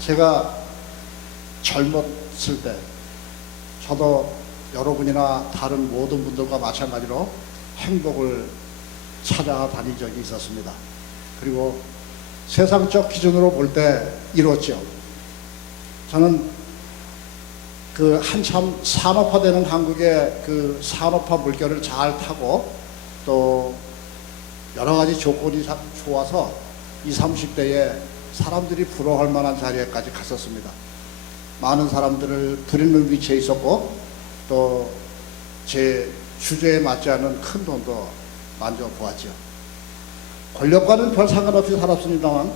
제가 젊었을 때 저도 여러분이나 다른 모든 분들과 마찬가지로 행복을 찾아다닌 적이 있었습니다. 그리고 세상적 기준으로 볼 때 이뤘죠. 저는 그 한참 산업화되는 한국의 그 산업화 물결을 잘 타고 또 여러 가지 조건이 좋아서 20, 30대에 사람들이 부러워할 만한 자리에까지 갔었습니다. 많은 사람들을 부리는 위치에 있었고 또 제 주제에 맞지 않는 큰 돈도 만져보았죠. 권력과는 별 상관없이 살았습니다만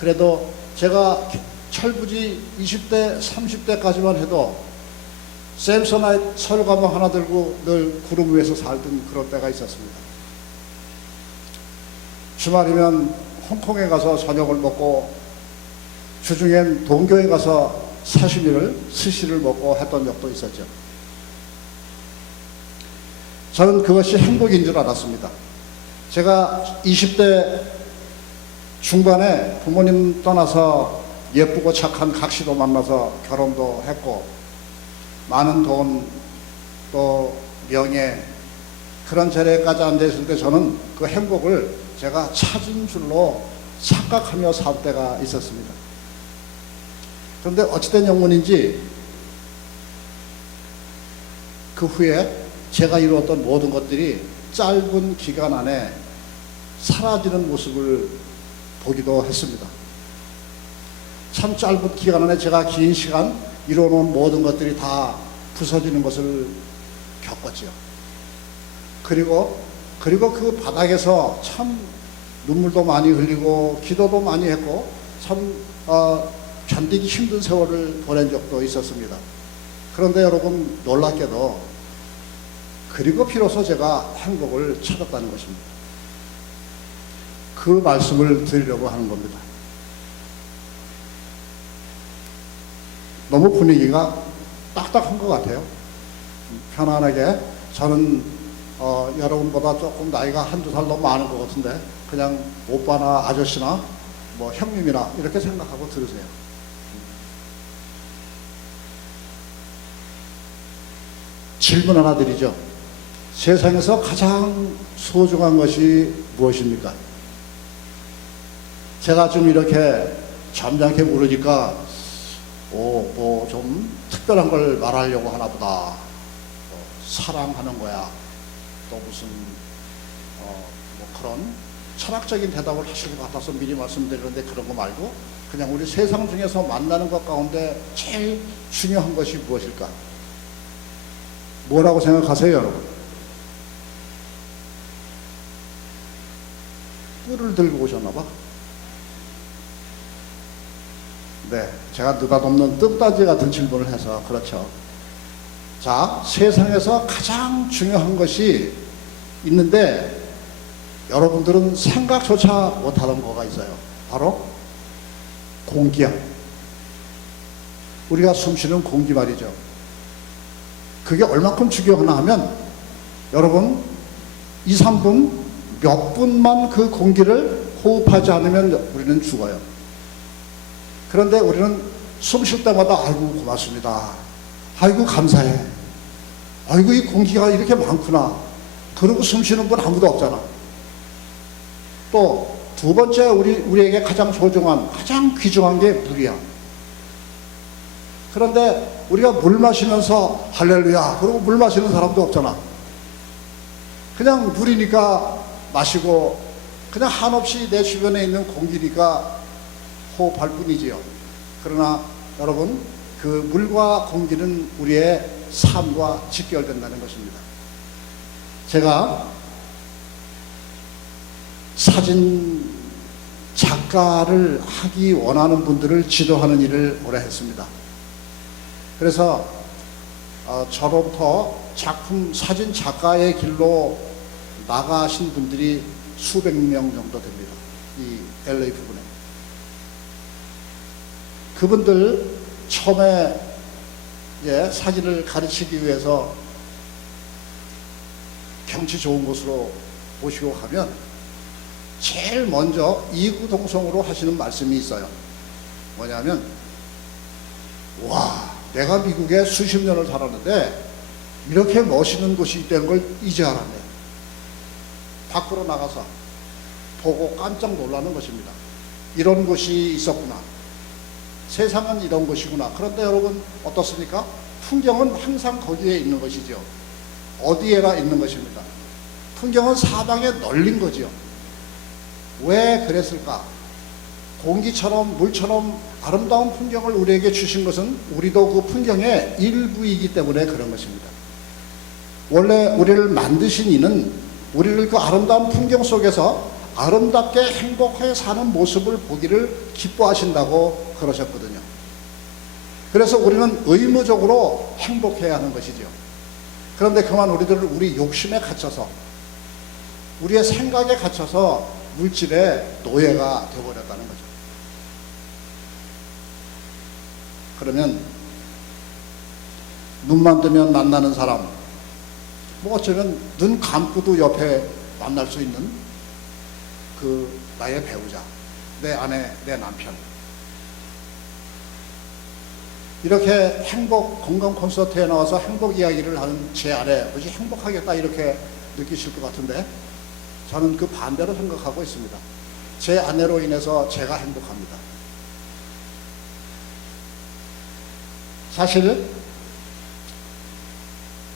그래도 제가 철부지 20대, 30대까지만 해도 샘소나이트 설가방 하나 들고 늘 구름 위에서 살던 그런 때가 있었습니다. 주말이면 홍콩에 가서 저녁을 먹고 주중엔 동교에 가서 스시를 먹고 했던 적도 있었죠. 저는 그것이 행복인 줄 알았습니다. 제가 20대 중반에 부모님 떠나서 예쁘고 착한 각시도 만나서 결혼도 했고 많은 돈 또 명예 그런 자리에까지 앉아있을 때 저는 그 행복을 제가 찾은 줄로 착각하며 살 때가 있었습니다. 그런데 어찌된 영문인지 그 후에 제가 이루었던 모든 것들이 짧은 기간 안에 사라지는 모습을 보기도 했습니다. 참 짧은 기간 안에 제가 긴 시간 이뤄놓은 모든 것들이 다 부서지는 것을 겪었죠. 그리고 그 바닥에서 참 눈물도 많이 흘리고 기도도 많이 했고 참 견디기 힘든 세월을 보낸 적도 있었습니다. 그런데 여러분 놀랍게도 그리고 비로소 제가 행복을 찾았다는 것입니다. 그 말씀을 드리려고 하는 겁니다. 너무 분위기가 딱딱한 것 같아요. 편안하게 저는 여러분보다 조금 나이가 한두 살 더 많은 것 같은데 그냥 오빠나 아저씨나 뭐 형님이나 이렇게 생각하고 들으세요. 질문 하나 드리죠. 세상에서 가장 소중한 것이 무엇입니까? 제가 좀 이렇게 점잖게 물으니까 뭐 좀 특별한 걸 말하려고 하나 보다. 사랑하는 거야. 또 무슨 뭐 그런 철학적인 대답을 하실 것 같아서 미리 말씀드리는데 그런 거 말고 그냥 우리 세상 중에서 만나는 것 가운데 제일 중요한 것이 무엇일까? 뭐라고 생각하세요, 여러분? 뿔을 들고 오셨나 봐. 네, 제가 느닷없는 뜸따지 같은 질문을 해서 그렇죠. 자, 세상에서 가장 중요한 것이 있는데 여러분들은 생각조차 못하던 거가 있어요. 바로 공기야. 우리가 숨쉬는 공기 말이죠. 그게 얼마큼 중요하나 하면 여러분 2, 3분 몇 분만 그 공기를 호흡하지 않으면 우리는 죽어요. 그런데 우리는 숨 쉴 때마다 아이고 고맙습니다. 아이고 감사해. 아이고 이 공기가 이렇게 많구나. 그러고 숨 쉬는 분 아무도 없잖아. 또 두 번째 우리에게 가장 소중한 가장 귀중한 게 물이야. 그런데 우리가 물 마시면서 할렐루야 그러고 물 마시는 사람도 없잖아. 그냥 물이니까 마시고 그냥 한없이 내 주변에 있는 공기니까 호흡할 뿐이지요. 그러나 여러분 그 물과 공기는 우리의 삶과 직결된다는 것입니다. 제가 사진 작가를 하기 원하는 분들을 지도하는 일을 오래 했습니다. 그래서 저로부터 작품 사진 작가의 길로 나가신 분들이 수백 명 정도 됩니다. 이 LA 부분에. 그분들 처음에 사진을 가르치기 위해서 경치 좋은 곳으로 모시고 가면 제일 먼저 이구동성으로 하시는 말씀이 있어요. 뭐냐면 와, 내가 미국에 수십 년을 살았는데 이렇게 멋있는 곳이 있다는 걸 이제 알았네. 밖으로 나가서 보고 깜짝 놀라는 것입니다. 이런 곳이 있었구나. 세상은 이런 곳이구나. 그런데 여러분 어떻습니까? 풍경은 항상 거기에 있는 것이죠. 어디에나 있는 것입니다. 풍경은 사방에 널린 거지요. 왜 그랬을까? 공기처럼 물처럼 아름다운 풍경을 우리에게 주신 것은 우리도 그 풍경의 일부이기 때문에 그런 것입니다. 원래 우리를 만드신 이는 우리를 그 아름다운 풍경 속에서 아름답게 행복하게 사는 모습을 보기를 기뻐하신다고 그러셨거든요. 그래서 우리는 의무적으로 행복해야 하는 것이죠. 그런데 그만 우리들은 우리 욕심에 갇혀서 우리의 생각에 갇혀서 물질의 노예가 되어버렸다는 거죠. 그러면 눈만 뜨면 만나는 사람, 뭐 어쩌면 눈 감고도 옆에 만날 수 있는 그 나의 배우자, 내 아내, 내 남편, 이렇게 행복 건강 콘서트에 나와서 행복 이야기를 하는 제 아내, 뭐지 행복하겠다 이렇게 느끼실 것 같은데 저는 그 반대로 생각하고 있습니다. 제 아내로 인해서 제가 행복합니다. 사실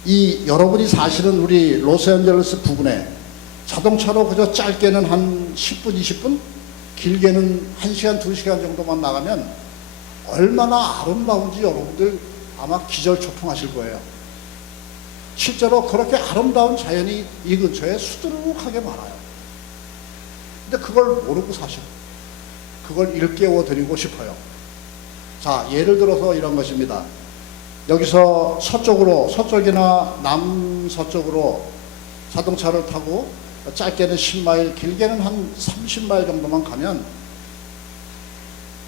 이 여러분이 사실은 우리 로스앤젤레스 부근에 자동차로 그저 짧게는 한 10분, 20분, 길게는 1시간, 2시간 정도만 나가면 얼마나 아름다운지 여러분들 아마 기절초풍하실 거예요. 실제로 그렇게 아름다운 자연이 이 근처에 수두룩하게 많아요. 근데 그걸 모르고 사셔. 그걸 일깨워 드리고 싶어요. 자, 예를 들어서 이런 것입니다. 여기서 서쪽으로, 서쪽이나 남서쪽으로 자동차를 타고 짧게는 10마일, 길게는 한 30마일 정도만 가면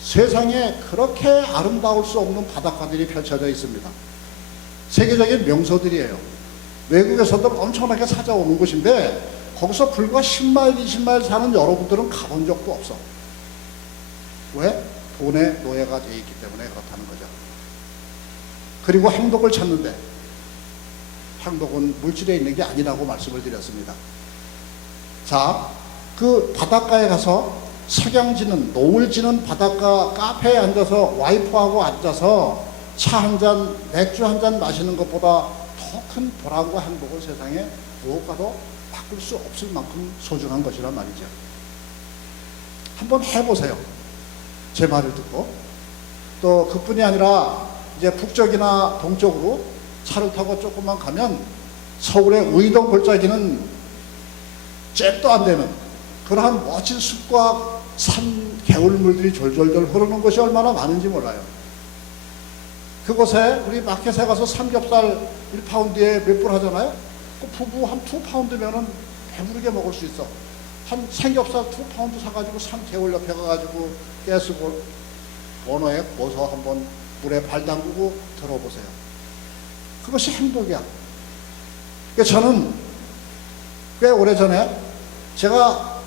세상에 그렇게 아름다울 수 없는 바닷가들이 펼쳐져 있습니다. 세계적인 명소들이에요. 외국에서도 엄청나게 찾아오는 곳인데 거기서 불과 10마일, 20마일 사는 여러분들은 가본 적도 없어. 왜? 돈의 노예가 되어 있기 때문에 그렇다는 거죠. 그리고 행복을 찾는데 행복은 물질에 있는 게 아니라고 말씀을 드렸습니다. 자, 그 바닷가에 가서 석양지는 노을 지는 바닷가 카페에 앉아서 와이프하고 앉아서 차 한 잔, 맥주 한 잔 마시는 것보다 더 큰 보람과 행복을 세상에 무엇과도 바꿀 수 없을 만큼 소중한 것이란 말이죠. 한번 해보세요. 제 말을 듣고. 또 그뿐이 아니라 이제 북쪽이나 동쪽으로 차를 타고 조금만 가면 서울의 의동 골짜기는 잽도 안 되는 그러한 멋진 숲과 산 개울물들이 졸졸졸 흐르는 곳이 얼마나 많은지 몰라요. 그곳에 우리 마켓에 가서 삼겹살 1파운드에 몇 불 하잖아요. 그 부부 한 2파운드면은 배부르게 먹을 수 있어. 한 삼겹살 2파운드 사가지고 산 개울 옆에 가가지고 가스 버너에 구워서 한번 물에 발 담그고 들어보세요. 그것이 행복이야. 그러니까 저는 꽤 오래전에 제가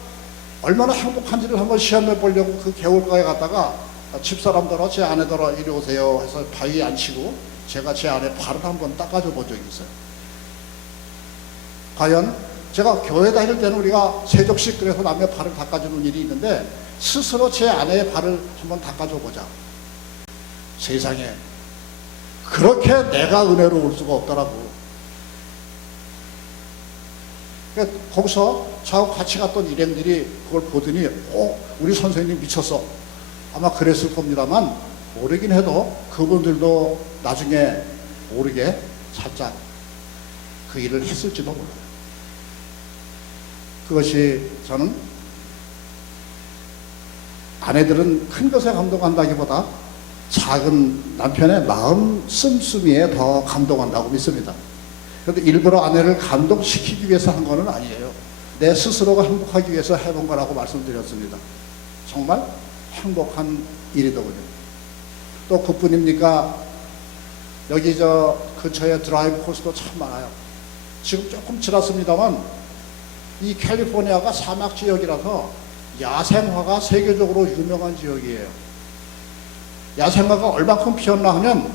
얼마나 행복한지를 한번 시험해 보려고 그 개울가에 갔다가 집사람들어 제 아내들어 이리 오세요 해서 바위에 앉히고 제가 제 아내 발을 한번 닦아줘 본 적이 있어요. 과연 제가 교회 다닐 때는 우리가 세족식 그래서 남의 발을 닦아주는 일이 있는데 스스로 제 아내의 발을 한번 닦아줘 보자. 세상에 그렇게 내가 은혜로울 수가 없더라고. 그러니까 거기서 저하고 같이 갔던 일행들이 그걸 보더니 우리 선생님 미쳤어. 아마 그랬을 겁니다만 모르긴 해도 그분들도 나중에 모르게 살짝 그 일을 했을지도 몰라요. 그것이 저는 아내들은 큰 것에 감동한다기보다 작은 남편의 마음 씀씀이에 더 감동한다고 믿습니다. 그런데 일부러 아내를 감동시키기 위해서 한 거는 아니에요. 내 스스로가 행복하기 위해서 해본 거라고 말씀드렸습니다. 정말 행복한 일이더군요. 또 그뿐입니까? 여기 저 근처에 드라이브 코스도 참 많아요. 지금 조금 지났습니다만 이 캘리포니아가 사막 지역이라서 야생화가 세계적으로 유명한 지역이에요. 야생화가 얼만큼 피었나 하면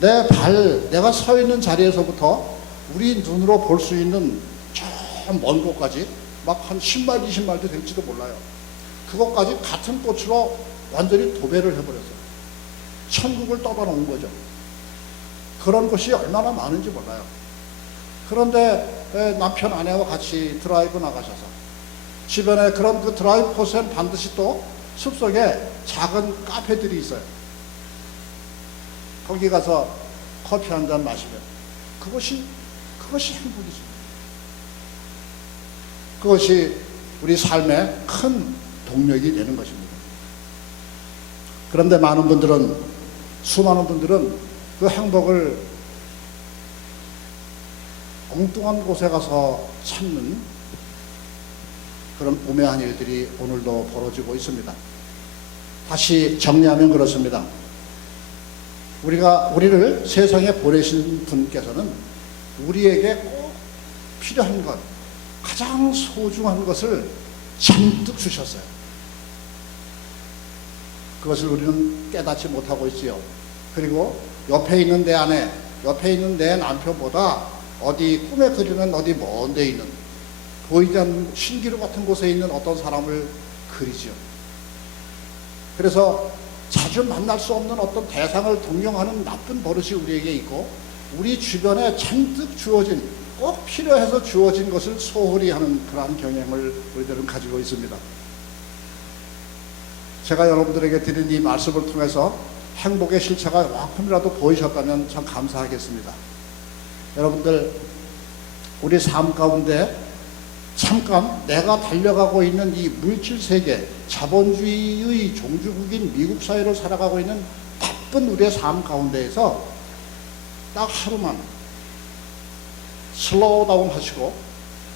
내가 서 있는 자리에서부터 우리 눈으로 볼 수 있는 저 먼 곳까지 막 한 10마일, 20마일도 될지도 몰라요. 그것까지 같은 꽃으로 완전히 도배를 해버렸어요. 천국을 떠다놓은 거죠. 그런 것이 얼마나 많은지 몰라요. 그런데 남편 아내와 같이 드라이브 나가셔서 주변에 그런 그 드라이브 코스엔 반드시 또 숲속에 작은 카페들이 있어요. 거기 가서 커피 한 잔 마시면 그것이 행복이죠. 그것이 우리 삶의 큰 동력이 되는 것입니다. 그런데 수많은 분들은 그 행복을 엉뚱한 곳에 가서 찾는 그런 우매한 일들이 오늘도 벌어지고 있습니다. 다시 정리하면 그렇습니다. 우리를 세상에 보내신 분께서는 우리에게 꼭 필요한 것, 가장 소중한 것을 잔뜩 주셨어요. 그것을 우리는 깨닫지 못하고 있지요. 그리고 옆에 있는 내 아내, 옆에 있는 내 남편보다 어디 꿈에 그리는 어디 먼 데 있는 보이지 않는 신기루 같은 곳에 있는 어떤 사람을 그리지요. 그래서 자주 만날 수 없는 어떤 대상을 동경하는 나쁜 버릇이 우리에게 있고, 우리 주변에 잔뜩 주어진, 꼭 필요해서 주어진 것을 소홀히 하는 그러한 경향을 우리들은 가지고 있습니다. 제가 여러분들에게 드린 이 말씀을 통해서 행복의 실체가 조금이라도 보이셨다면 참 감사하겠습니다. 여러분들, 우리 삶 가운데 잠깐 내가 달려가고 있는 이 물질세계, 자본주의의 종주국인 미국 사회를 살아가고 있는 바쁜 우리의 삶 가운데에서 딱 하루만 슬로우 다운 하시고,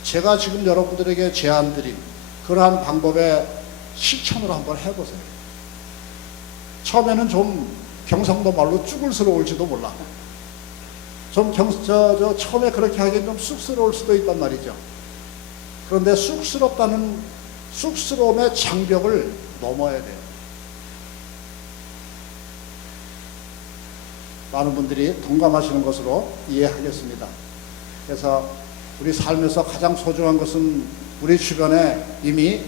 제가 지금 여러분들에게 제안드린 그러한 방법의 실천을 한번 해보세요. 처음에는 좀 경상도 말로 쭈글스러울지도 몰라. 처음에 그렇게 하기엔 좀 쑥스러울 수도 있단 말이죠. 그런데 쑥스러움의 장벽을 넘어야 돼요. 많은 분들이 동감하시는 것으로 이해하겠습니다. 그래서 우리 삶에서 가장 소중한 것은 우리 주변에 이미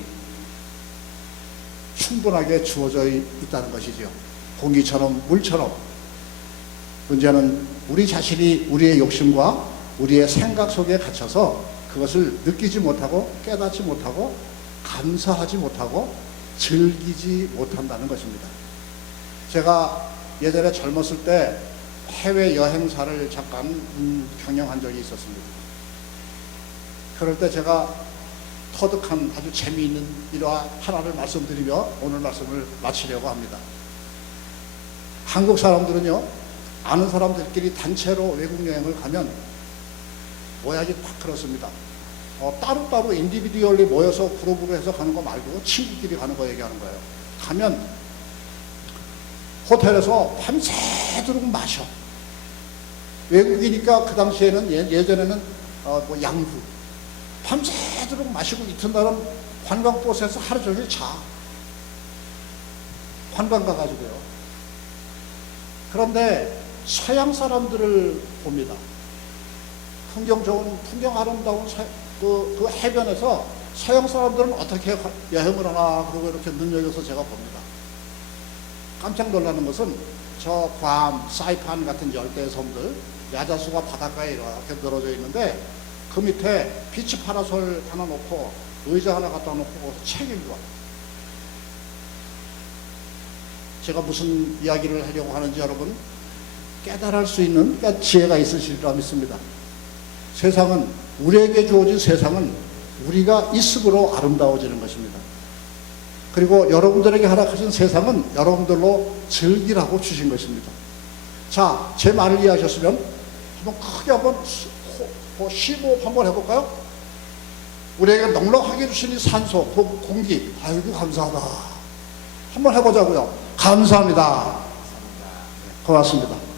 충분하게 주어져 있다는 것이죠. 공기처럼 물처럼. 문제는 우리 자신이 우리의 욕심과 우리의 생각 속에 갇혀서 그것을 느끼지 못하고 깨닫지 못하고 감사하지 못하고 즐기지 못한다는 것입니다. 제가 예전에 젊었을 때 해외 여행사를 잠깐 경영한 적이 있었습니다. 그럴 때 제가 터득한 아주 재미있는 일화 하나를 말씀드리며 오늘 말씀을 마치려고 합니다. 한국 사람들은요, 아는 사람들끼리 단체로 외국 여행을 가면 모양이 딱 그렇습니다. 따로따로 인디비듀얼리 모여서 그룹으로 해서 가는 거 말고 친구끼리 가는 거 얘기하는 거예요. 가면 호텔에서 밤새도록 마셔. 외국이니까 그 당시에는 예전에는 양주 밤새도록 마시고 이튿날은 관광버스에서 하루 종일 자. 관광 가가지고요. 그런데 서양 사람들을 봅니다. 풍경 좋은, 풍경 아름다운 그 해변에서 서양 사람들은 어떻게 여행을 하나, 그러고 이렇게 눈여겨서 제가 봅니다. 깜짝 놀라는 것은 저 괌, 사이판 같은 열대 섬들, 야자수가 바닷가에 이렇게 늘어져 있는데 그 밑에 비치 파라솔 하나 놓고 의자 하나 갖다 놓고 거기서 책 읽어. 제가 무슨 이야기를 하려고 하는지 여러분 깨달을 수 있는 지혜가 있으시리라 믿습니다. 세상은, 우리에게 주어진 세상은 우리가 있음으로 아름다워지는 것입니다. 그리고 여러분들에게 허락하신 세상은 여러분들로 즐기라고 주신 것입니다. 자, 제 말을 이해하셨으면 한번 크게 한번 심호흡 한번 해볼까요? 우리에게 넉넉하게 주신 이 산소, 공기, 아이고 감사하다. 한번 해보자고요. 감사합니다. 고맙습니다.